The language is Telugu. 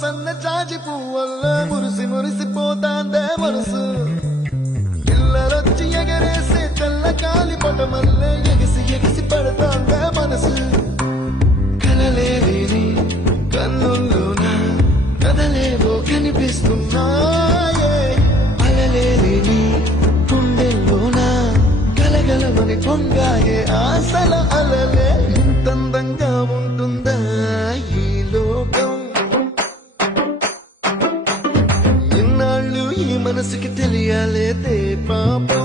సన్న జాజి పువ్వల్ల మురిసిపోతాందే మనసు పిల్లలొచ్చి ఎగరేసే తెల్ల కాలి పటమల్లే ఎగిసి పడతాందే మనసు కలలేని కన్నుల్లోన కదలేవో కనిపిస్తున్నాయే అలలేని గుండెల్లోన గలగలమని పొంగాయే ఆశల అలలే ఇంతందంగా ఉంటుందా ఈ లోకం ఇన్నాళ్ళు ఈ మనసుకి తెలియాలేదే పాపం